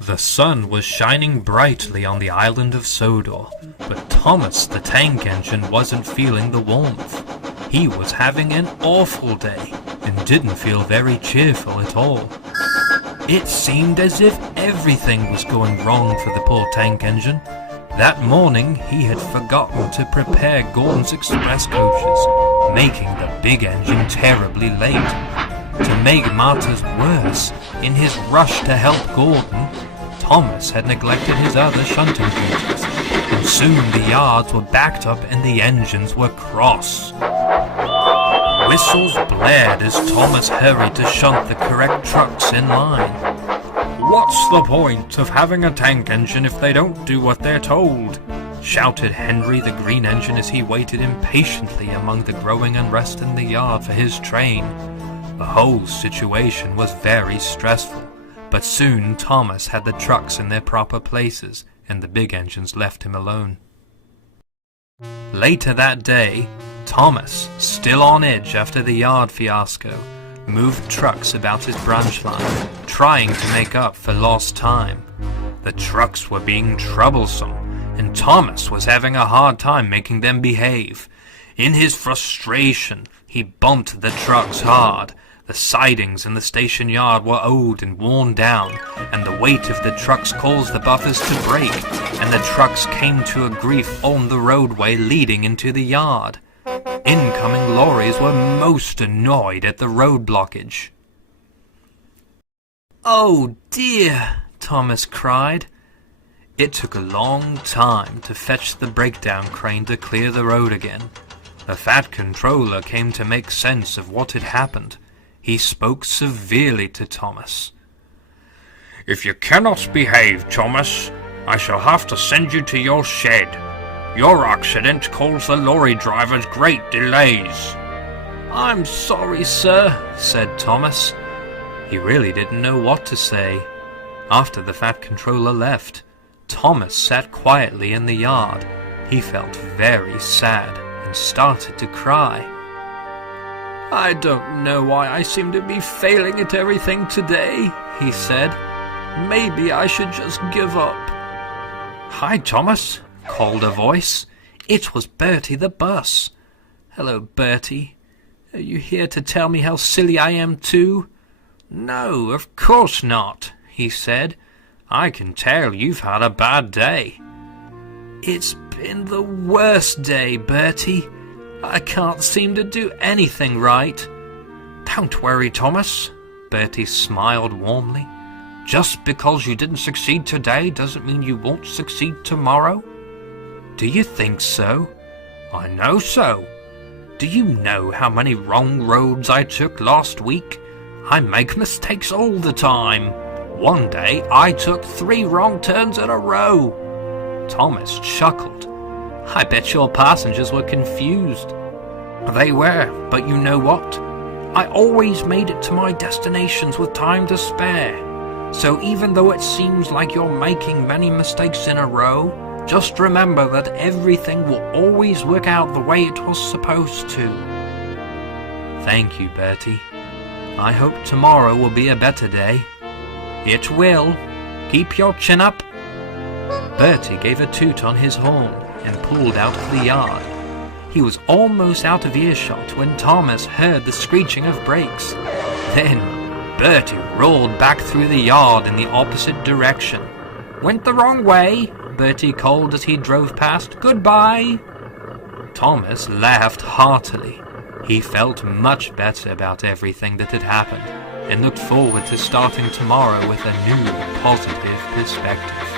The sun was shining brightly on the island of Sodor, but Thomas the tank engine wasn't feeling the warmth. He was having an awful day and didn't feel very cheerful at all. It seemed as if everything was going wrong for the poor tank engine. That morning he had forgotten to prepare Gordon's express coaches, making the big engine terribly late. To make matters worse, in his rush to help Gordon, Thomas had neglected his other shunting duties, and soon the yards were backed up and the engines were cross. Whistles blared as Thomas hurried to shunt the correct trucks in line. "What's the point of having a tank engine if they don't do what they're told?" shouted Henry the green engine as he waited impatiently among the growing unrest in the yard for his train. The whole situation was very stressful, but soon Thomas had the trucks in their proper places and the big engines left him alone. Later that day, Thomas, still on edge after the yard fiasco, moved trucks about his branch line, trying to make up for lost time. The trucks were being troublesome, and Thomas was having a hard time making them behave. In his frustration, he bumped the trucks hard. The sidings in the station yard were old and worn down, and the weight of the trucks caused the buffers to break, and the trucks came to a grief on the roadway leading into the yard. Incoming lorries were most annoyed at the road blockage. "Oh dear," Thomas cried. It took a long time to fetch the breakdown crane to clear the road again. The fat controller came to make sense of what had happened. He spoke severely to Thomas. "If you cannot behave, Thomas, I shall have to send you to your shed. Your accident caused the lorry drivers great delays." "I'm sorry, sir," said Thomas. He really didn't know what to say. After the fat controller left, Thomas sat quietly in the yard. He felt very sad and started to cry. "I don't know why I seem to be failing at everything today," he said. "Maybe I should just give up." "Hi, Thomas," called a voice. It was Bertie the bus. "Hello, Bertie. Are you here to tell me how silly I am too?" "No, of course not," he said. "I can tell you've had a bad day." "It's been the worst day, Bertie. I can't seem to do anything right." "Don't worry, Thomas." Bertie smiled warmly. "Just because you didn't succeed today doesn't mean you won't succeed tomorrow." "Do you think so?" "I know so. Do you know how many wrong roads I took last week? I make mistakes all the time. One day I took 3 wrong turns in a row." Thomas chuckled. "I bet your passengers were confused." "They were, but you know what? I always made it to my destinations with time to spare. So even though it seems like you're making many mistakes in a row, just remember that everything will always work out the way it was supposed to." "Thank you, Bertie. I hope tomorrow will be a better day." "It will. Keep your chin up." Bertie gave a toot on his horn and pulled out of the yard. He was almost out of earshot when Thomas heard the screeching of brakes. Then Bertie rolled back through the yard in the opposite direction. "Went the wrong way," Bertie called as he drove past. "Goodbye." Thomas laughed heartily. He felt much better about everything that had happened and looked forward to starting tomorrow with a new positive perspective.